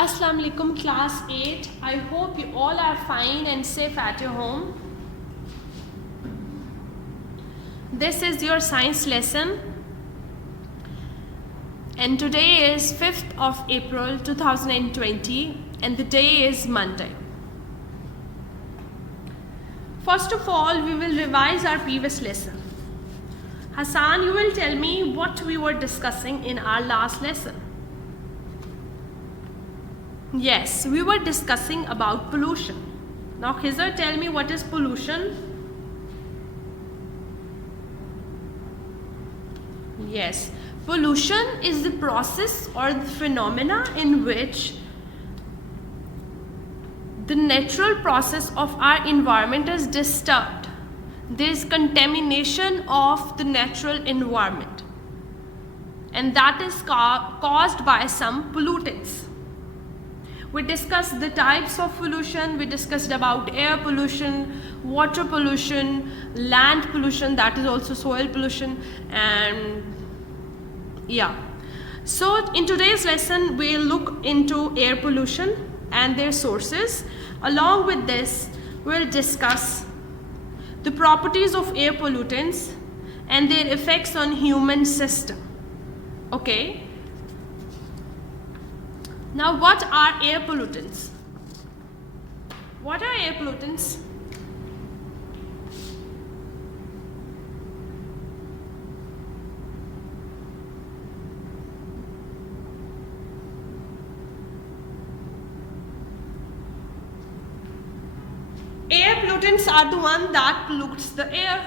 Assalamu alaikum class 8. I hope you all are fine and safe at your home. This is your science lesson and today is 5th of April 2020 and the day is Monday. First of all, we will revise our previous lesson. Hassan, you will tell me what we were discussing in our last lesson. Yes, we were discussing about pollution. Now Khizr, tell me what is pollution? Yes, pollution is the process or the phenomena in which the natural process of our environment is disturbed. There is contamination of the natural environment, and that is caused by some pollutants. We discussed the types of pollution, we discussed about air pollution, water pollution, land pollution, that is also soil pollution, and yeah. So in today's lesson, we'll look into air pollution and their sources. Along with this, we'll discuss the properties of air pollutants and their effects on human system. Okay. Now, what are air pollutants? What are air pollutants? Air pollutants are the one that pollutes the air,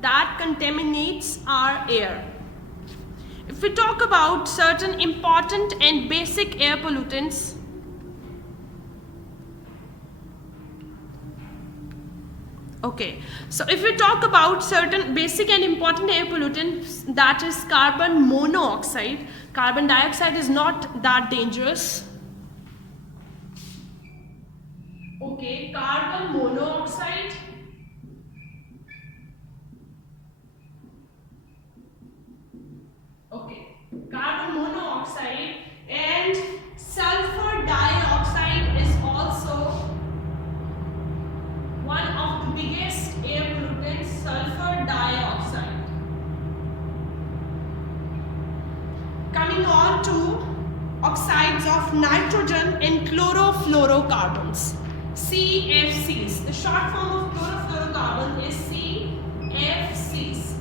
that contaminates our air. If we talk about certain important and basic air pollutants, okay, so if we talk about certain basic and important air pollutants, that is carbon monoxide. Carbon dioxide is not that dangerous. Okay, carbon monoxide. Okay, carbon monoxide and sulfur dioxide is also one of the biggest air pollutants, sulfur dioxide. Coming on to oxides of nitrogen and chlorofluorocarbons, CFCs. The short form of chlorofluorocarbon is CFCs.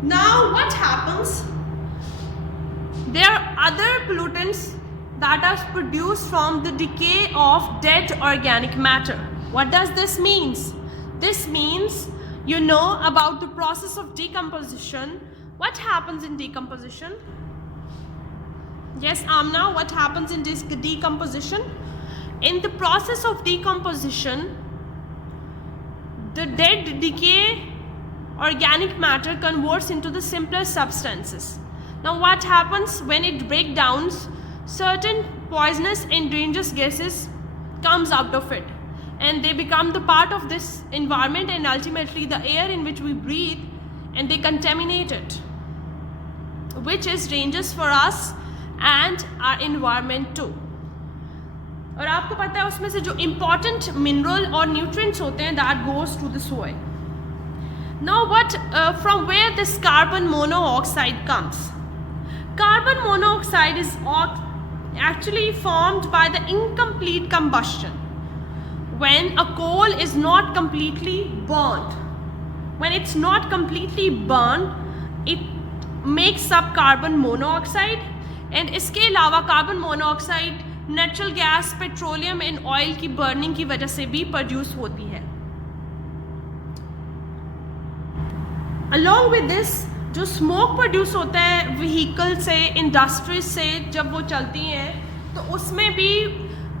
Now what happens? There are other pollutants that are produced from the decay of dead organic matter. What does this mean? This means you know about the process of decomposition. What happens in decomposition? Yes, Amna, what happens in this decomposition? In the process of decomposition, the dead decay organic matter converts into the simpler substances. Now what happens when it breaks down? Certain poisonous and dangerous gases comes out of it and they become the part of this environment and ultimately the air in which we breathe, and they contaminate it, which is dangerous for us and our environment too. और आपको पता है उसमें से जो important mineral और nutrients होते हैं that goes to the soil. Now from where this carbon monoxide comes? Carbon monoxide is actually formed by the incomplete combustion. When a coal is not completely burned, when it's not completely burned, it makes up carbon monoxide, and इसके अलावा carbon monoxide natural gas, petroleum and oil की बर्निंग की वजह से भी प्रोड्यूस होती है. Along with this, जो स्मोक प्रोड्यूस होता है व्हीकल से, इंडस्ट्रीज से जब वो चलती हैं, तो उसमें भी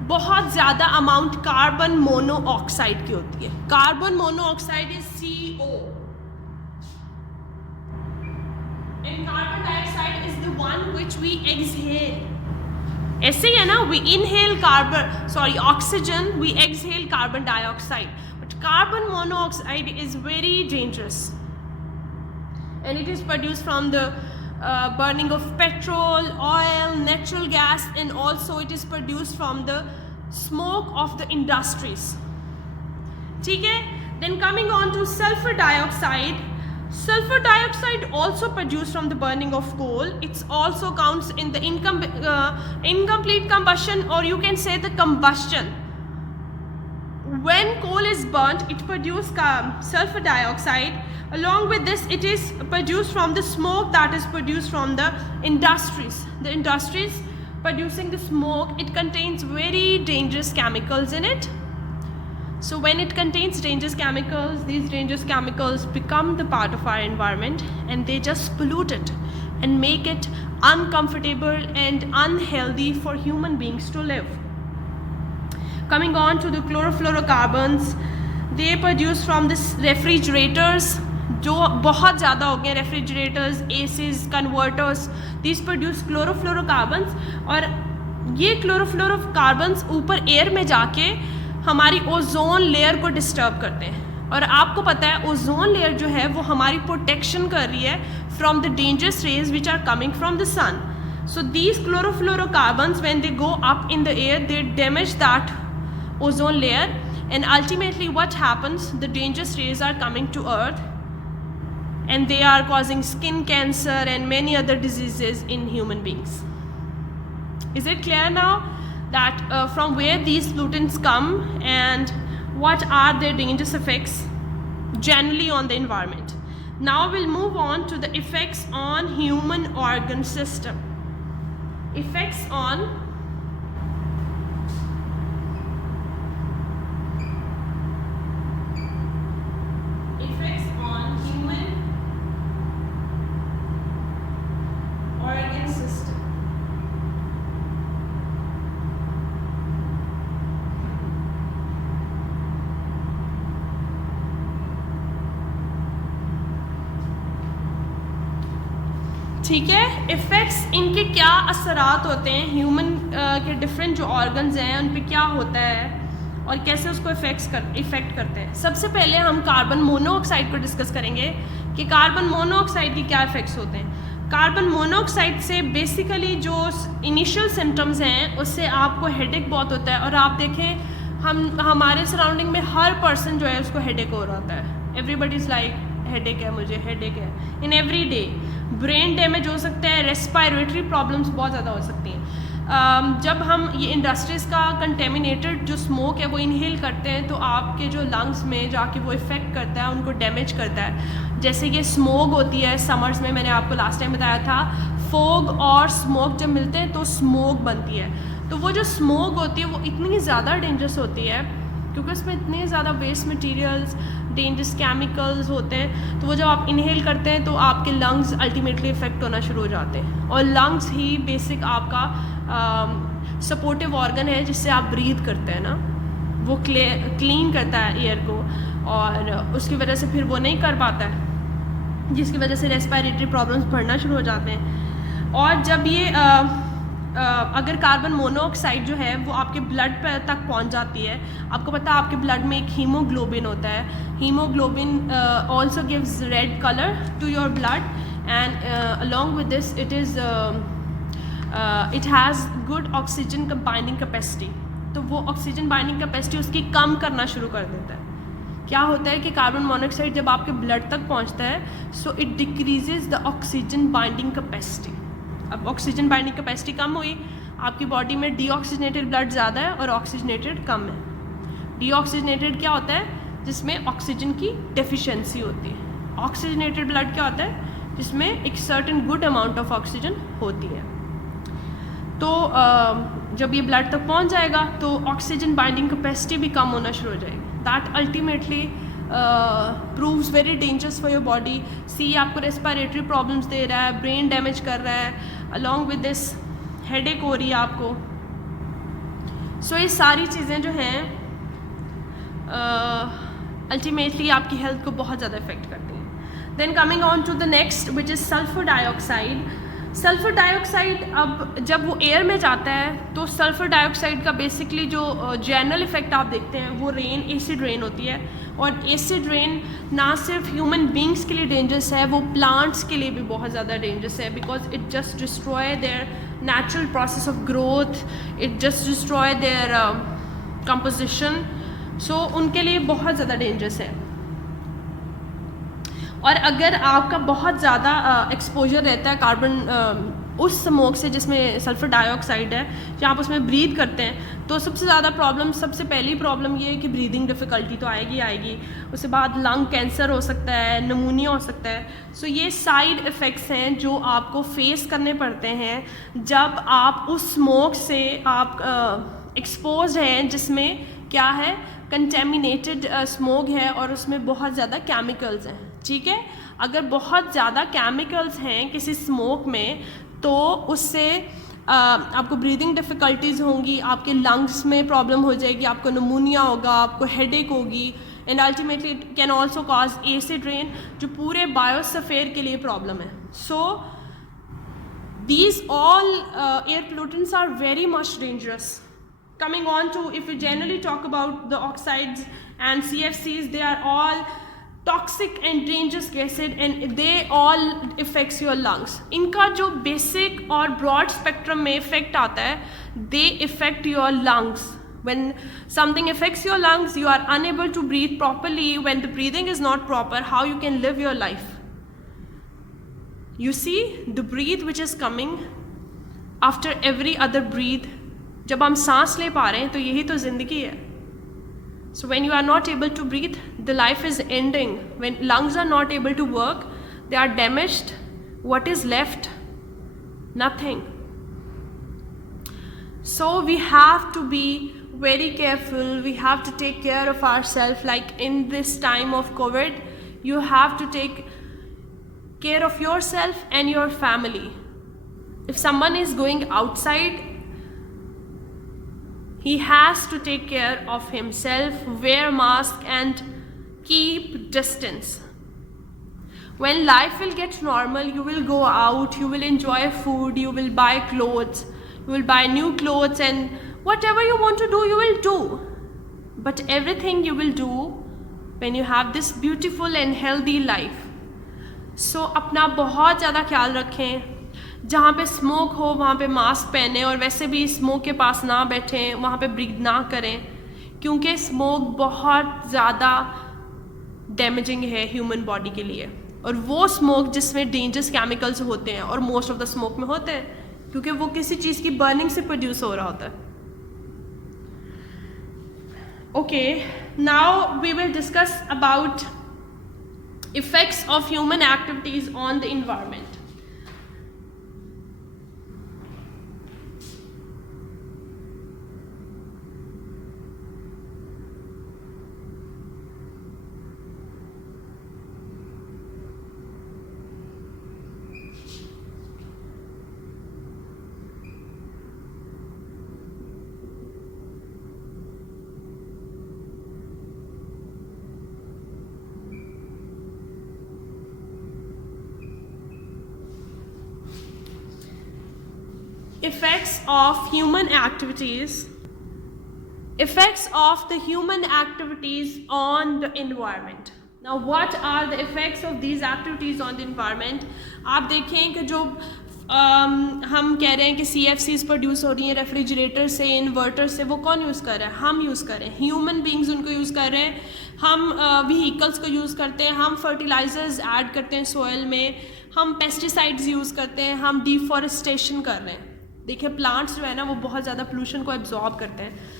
बहुत ज़्यादा अमाउंट कार्बन मोनोऑक्साइड की होती है. Carbon monoxide is CO and carbon dioxide is the one which we exhale. ऐसे ही है ना, we inhale oxygen, we exhale carbon dioxide, but carbon monoxide is very dangerous and it is produced from the burning of petrol, oil, natural gas, and also it is produced from the smoke of the industries. ठीक है. Then coming on to sulfur dioxide. Sulfur dioxide also produced from the burning of coal. It also counts in the incomplete combustion, or you can say the combustion. When coal is burnt, it produces sulfur dioxide. Along with this, it is produced from the smoke that is produced from the industries. The industries producing the smoke, it contains very dangerous chemicals in it. So when it contains dangerous chemicals, these dangerous chemicals become the part of our environment, and they just pollute it and make it uncomfortable and unhealthy for human beings to live. Coming on to the chlorofluorocarbons, they produce from the refrigerators, जो बहुत ज़्यादा हो गए, refrigerators, ACs, converters, these produce chlorofluorocarbons, और ये क्लोरोफ्लोरोकार्बन्स ऊपर एयर में जाके हमारी ओजोन लेयर को डिस्टर्ब करते हैं. और आपको पता है ओजोन लेयर जो है वो हमारी प्रोटेक्शन कर रही है from the dangerous rays which are coming from the sun. So these chlorofluorocarbons when they go up in the air, they damage that ozone layer, and ultimately what happens, the dangerous rays are coming to earth and they are causing skin cancer and many other diseases in human beings. Is it clear now that from where these pollutants come and what are their dangerous effects generally on the environment? Now we'll move on to the effects on human organ system. Effects on human organ system. ठीक है. इफ़ेक्ट्स, इनके क्या असरात होते हैं ह्यूमन के डिफरेंट जो ऑर्गन्स हैं उन पे क्या होता है और कैसे उसको इफ़ेक्ट करते हैं. सबसे पहले हम कार्बन मोनोऑक्साइड को डिस्कस करेंगे कि कार्बन मोनोऑक्साइड के क्या इफ़ेक्ट्स होते हैं. कार्बन मोनोऑक्साइड से बेसिकली जो इनिशियल सिम्टम्स हैं उससे आपको हेडेक बहुत होता है. और आप देखें हमारे सराउंडिंग में हर पर्सन जो है उसको हेडेक हो रहा होता है. एवरीबडी इज़ लाइक हेडेक है, मुझे हेडेक है. In every day brain damage हो सकता है, रेस्पिरेटरी प्रॉब्लम्स बहुत ज़्यादा हो सकती हैं. जब हम ये इंडस्ट्रीज़ का कंटेमिनेटेड जो स्मोक है वो इनहेल करते हैं तो आपके जो लंग्स में जाके वो इफ़ेक्ट करता है, उनको डैमेज करता है. जैसे ये स्मोक होती है समर्स में, मैंने आपको लास्ट टाइम बताया था, फोग और स्मोक जब मिलते हैं तो स्मोक बनती है. तो वो जो स्मोक होती है वो इतनी ज़्यादा डेंजरस होती है क्योंकि उसमें इतने ज़्यादा वेस्ट मटेरियल्स, डेंजरस केमिकल्स होते हैं. तो वो जब आप इनहेल करते हैं तो आपके लंग्स अल्टीमेटली इफ़ेक्ट होना शुरू हो जाते हैं. और लंग्स ही बेसिक आपका सपोर्टिव ऑर्गन है जिससे आप ब्रीथ करते हैं ना, वो क्लीन करता है एयर को, और उसकी वजह से फिर वो नहीं कर पाता है, जिसकी वजह से रेस्पिरेटरी प्रॉब्लम्स बढ़ना शुरू हो जाते हैं. और जब ये अगर कार्बन मोनोऑक्साइड जो है वो आपके ब्लड पर तक पहुंच जाती है, आपको पता है आपके ब्लड में एक हीमोग्लोबिन होता है. Haemoglobin also gives red colour to your blood, and along with this it has good oxygen binding capacity. तो वो ऑक्सीजन बाइंडिंग कैपेसिटी उसकी कम करना शुरू कर देता है. क्या होता है कि कार्बन मोनोऑक्साइड जब आपके ब्लड तक पहुंचता है so it decreases the oxygen binding capacity. अब ऑक्सीजन बाइंडिंग कैपेसिटी कम हुई, आपकी बॉडी में डीऑक्सीजनेटेड ब्लड ज़्यादा है और ऑक्सीजनेटेड कम है. डीऑक्सीजनेटेड क्या होता है? जिसमें ऑक्सीजन की डेफिशिएंसी होती है. ऑक्सीजनेटेड ब्लड क्या होता है? जिसमें एक certain good amount of oxygen होती है. तो जब ये ब्लड तक पहुंच जाएगा तो ऑक्सीजन बाइंडिंग कैपेसिटी भी कम होना शुरू हो जाएगी. That ultimately proves very dangerous for your body. See आपको रेस्पिरेटरी प्रॉब्लम्स दे रहा है, ब्रेन डैमेज कर रहा है, अलॉन्ग विद दिस हेडेक हो रही है आपको. सो ये सारी चीज़ें जो हैं अल्टीमेटली आपकी हेल्थ को बहुत ज़्यादा इफेक्ट करती हैं. Then coming on to the next which is sulphur dioxide. Sulphur dioxide अब जब वो एयर में जाता है तो सल्फ़र डाइऑक्साइड का बेसिकली जो जनरल इफ़ेक्ट आप देखते हैं वो रेन, एसिड रेन होती है। और एसिड रेन ना सिर्फ ह्यूमन बींग्स के लिए डेंजरस है, वो प्लांट्स के लिए भी बहुत ज़्यादा डेंजरस है, because it just destroy their natural process of growth, it just destroy their composition, so उनके लिए बहुत ज़्यादा डेंजरस है। और अगर आपका बहुत ज़्यादा एक्सपोजर रहता है कार्बन उस स्मोक से जिसमें सल्फ़र डाइऑक्साइड है, या आप उसमें ब्रीथ करते हैं, तो सबसे ज़्यादा प्रॉब्लम, सबसे पहली प्रॉब्लम ये है कि ब्रीदिंग डिफ़िकल्टी तो आएगी। उसके बाद लंग कैंसर हो सकता है, नमूनिया हो सकता है। सो ये साइड इफ़ेक्ट्स हैं जो आपको फेस करने पड़ते हैं जब आप उस स्मोक से आप एक्सपोज हैं, जिसमें क्या है, कंटेमिनेटेड स्मोक है और उसमें बहुत ज़्यादा केमिकल्स हैं। ठीक है, अगर बहुत ज़्यादा केमिकल्स हैं किसी स्मोक में तो उससे आपको ब्रीदिंग डिफ़िकल्टीज़ होंगी, आपके लंग्स में प्रॉब्लम हो जाएगी, आपको नमूनिया होगा, आपको हेडेक होगी, and ultimately it can also cause acid rain, जो पूरे बायोस्फीयर के लिए प्रॉब्लम है। सो these all air pollutants are very much dangerous. Coming on to, if we generally talk about the oxides and CFCs, they are all toxic and dangerous gases and they all affects your lungs. इनका जो basic और broad spectrum में effect आता है, they affect your lungs. When something affects your lungs, you are unable to breathe properly. When the breathing is not proper, how you can live your life? You see, the breath which is coming after every other breath, जब हम सांस ले पा रहे हैं तो यही तो ज़िंदगी है। So when you are not able to breathe, the life is ending. When lungs are not able to work, they are damaged. What is left? Nothing. So we have to be very careful. We have to take care of ourselves. Like in this time of COVID, you have to take care of yourself and your family. If someone is going outside, he has to take care of himself, wear mask and keep distance. When life will get normal, you will go out, you will enjoy food, you will buy clothes, you will buy new clothes, and whatever you want to do, you will do. But everything you will do when you have this beautiful and healthy life. So अपना बहुत ज़्यादा ख्याल रखें, जहाँ पे स्मोक हो वहाँ पे मास्क पहने, और वैसे भी स्मोक के पास ना बैठें, वहाँ पे ब्रीथ ना करें, क्योंकि स्मोक बहुत ज़्यादा डैमेजिंग है ह्यूमन बॉडी के लिए। और वो स्मोक जिसमें डेंजरस केमिकल्स होते हैं, और मोस्ट ऑफ द स्मोक में होते हैं, क्योंकि वो किसी चीज़ की बर्निंग से प्रोड्यूस हो रहा होता है। Okay, now we will discuss about effects of human activities on the environment. Effects of human activities. Effects of the human activities on the environment. Now what are the effects of these activities on the environment? आप देखें कि जो हम कह रहे हैं कि CFCs produce हो रही हैं रेफ्रिजरेटर से, इन्वर्टर से, वो कौन यूज़ कर रहा है? हम यूज़ कर रहे हैं, ह्यूमन बींग्स उनको यूज़ कर रहे हैं, हम व्हीकल्स को यूज़ करते हैं, हम फर्टिलाइजर्स ऐड करते हैं सॉइल में, हम पेस्टिसाइड्स यूज़ करते हैं, हम डिफॉरेस्टेशन कर रहे हैं। देखिए प्लांट्स जो है ना वो बहुत ज़्यादा पोल्यूशन को एब्जॉर्ब करते हैं।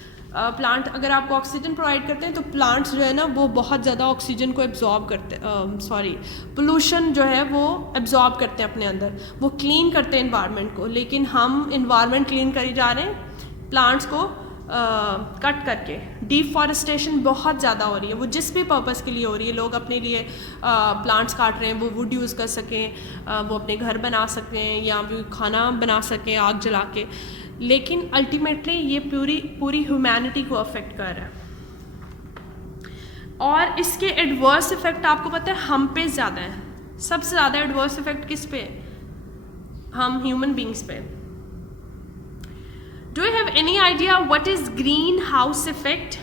प्लांट अगर आपको ऑक्सीजन प्रोवाइड करते हैं तो प्लांट्स जो है ना वो बहुत ज़्यादा ऑक्सीजन को एब्जॉर्ब करते पोल्यूशन जो है वो एब्जॉर्ब करते हैं अपने अंदर, वो क्लीन करते हैं इन्वायरमेंट को। लेकिन हम इन्वायरमेंट क्लीन करी जा रहे हैं प्लांट्स को कट करके। डिफॉरेस्टेशन बहुत ज़्यादा हो रही है, वो जिस भी पर्पज़ के लिए हो रही है, लोग अपने लिए प्लांट्स काट रहे हैं, वो वुड यूज़ कर सकें, वो अपने घर बना सकें या भी खाना बना सकें आग जला के। लेकिन अल्टीमेटली ये पूरी ह्यूमैनिटी को अफेक्ट कर रहा है। और इसके एडवर्स इफ़ेक्ट आपको पता है हम पे ज़्यादा है। सबसे ज़्यादा एडवर्स इफ़ेक्ट किस पे है? हम ह्यूमन बींग्स पे. Do you have any idea what is greenhouse effect?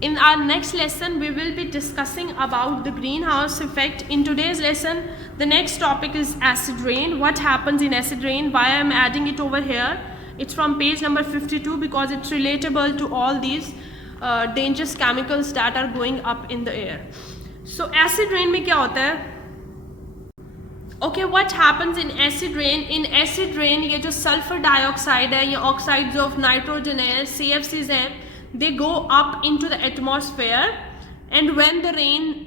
In our next lesson, we will be discussing about the greenhouse effect. In today's lesson, the next topic is acid rain. What happens in acid rain? Why I am adding it over here? It's from page number 52 because it's relatable to all these dangerous chemicals that are going up in the air. So acid rain में क्या होता है? Okay, what happens in acid rain? In acid rain, ये जो sulfur dioxide है, ये oxides of nitrogen है, CFCs हैं, they go up into the atmosphere, and when the rain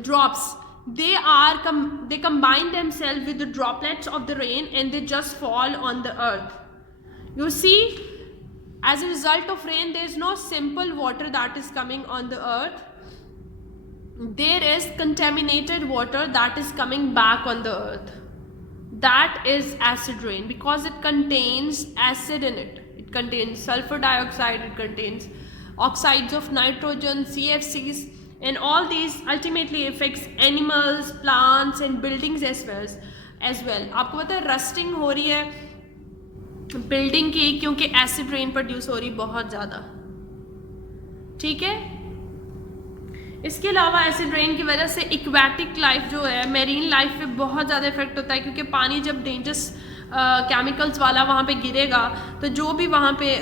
drops, they combine themselves with the droplets of the rain, and they just fall on the earth. You see, as a result of rain, there is no simple water that is coming on the earth. There is contaminated water that is coming back on the earth. That is acid rain because it contains acid in it. It contains sulfur dioxide, it contains oxides of nitrogen, CFCs, and all these ultimately affects animals, plants and buildings as well. आपको पता है रस्टिंग हो रही है बिल्डिंग की क्योंकि acid rain produce हो रही बहुत ज़्यादा. ठीक है. इसके अलावा एसिड रेन की वजह से एक्वेटिक लाइफ जो है, मेरीन लाइफ पे बहुत ज़्यादा इफेक्ट होता है क्योंकि पानी जब डेंजरस केमिकल्स वाला वहाँ पे गिरेगा तो जो भी वहाँ पे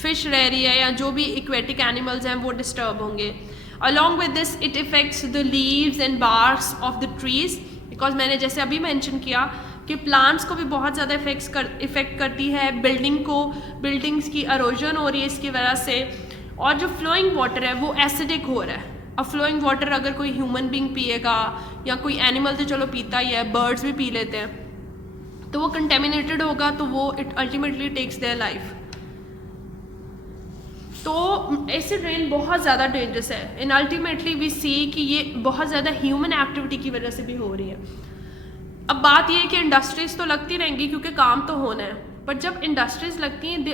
फिश रह रही है या जो भी एक्वेटिक एनिमल्स हैं वो डिस्टर्ब होंगे. Along with this it effects the leaves and barks of the trees because मैंने जैसे अभी मेंशन किया कि प्लांट्स को भी बहुत ज़्यादा इफेक्ट करती है. बिल्डिंग्स की अरोजन हो रही है इसकी वजह से. और जो फ्लोइंग वाटर है वो एसिडिक हो रहा है. अब फ्लोइंग वाटर अगर कोई ह्यूमन बीइंग पिएगा या कोई एनिमल तो चलो पीता ही है, बर्ड्स भी पी लेते हैं, तो वो कंटेमिनेटेड होगा तो वो it ultimately takes their life. तो एसिड रेन बहुत ज़्यादा डेंजरस है एंड अल्टीमेटली वी सी कि ये बहुत ज़्यादा ह्यूमन एक्टिविटी की वजह से भी हो रही है. अब बात ये है कि इंडस्ट्रीज तो लगती रहेंगी क्योंकि काम तो होना है, बट जब इंडस्ट्रीज लगती हैं they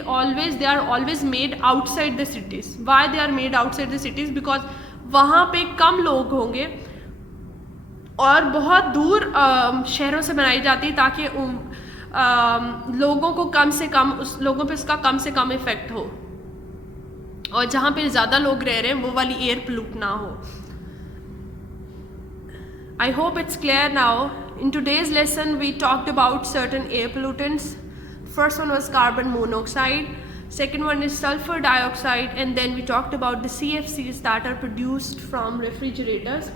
are always made outside the cities. Why they are made outside the cities? Because वहाँ पे कम लोग होंगे और बहुत दूर शहरों से बनाई जाती है ताकि लोगों को लोगों पे इसका कम से कम इफेक्ट हो और जहाँ पे ज़्यादा लोग रह रहे हैं वो वाली एयर पोल्यूट ना हो. I hope it's clear now. In today's lesson, we talked about certain air pollutants. First one was carbon monoxide. Second one is sulfur dioxide. And then we talked about the CFCs that are produced from refrigerators.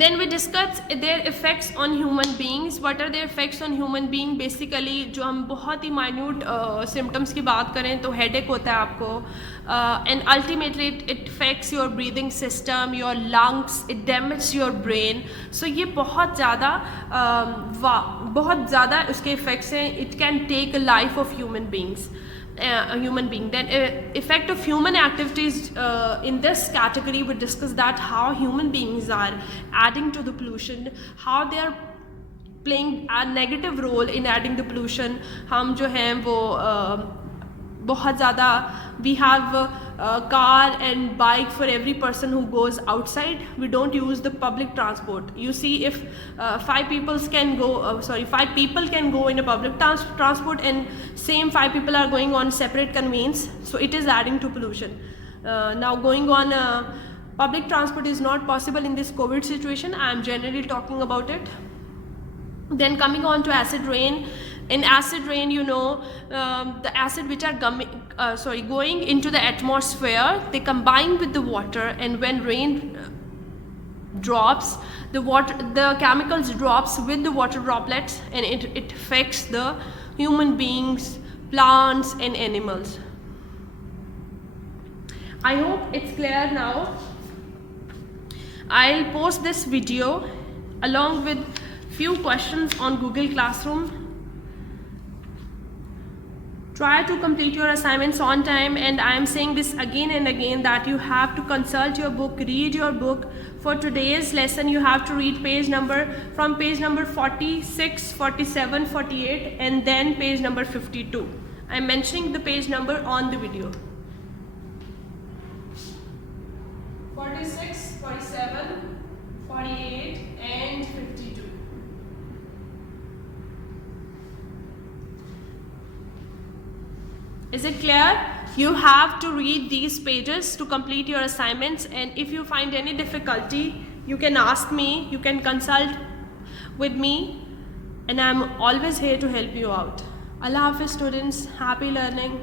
Then we discussed their effects on human beings. What are their effects on human being? Basically, जो हम बहुत ही minute symptoms की बात करें तो headache होता है आपको, and ultimately it affects your breathing system, your lungs, it damages your brain. So ये बहुत ज़्यादा उसके effects हैं. It can take a life of human beings. A human being. Then effect of human activities in this category, we discuss that how human beings are adding to the pollution, how they are playing a negative role in adding the pollution. हम जो हैं वो बहुत ज़्यादा, we have a car and bike for every person who goes outside. We don't use the public transport. You see, if 5 people can go in a public transport and same 5 people are going on separate conveyance, so it is adding to pollution. Now going on public transport is not possible in this COVID situation. I am generally talking about it. Then coming on to acid rain. In acid rain, you know, the acid which are going into the atmosphere, they combine with the water, and when rain drops, the chemicals drops with the water droplets, and it affects the human beings, plants and animals. I hope it's clear now. I'll post this video along with few questions on Google Classroom. Try to complete your assignments on time, and I am saying this again and again that you have to consult your book, read your book. For today's lesson, you have to read from page number 46, 47, 48 and then page number 52. I am mentioning the page number on the video. 46 46, 47, 48 and 52. Is it clear? You have to read these pages to complete your assignments, and if you find any difficulty, you can ask me, you can consult with me, and I'm always here to help you out. Allah Hafiz students, happy learning.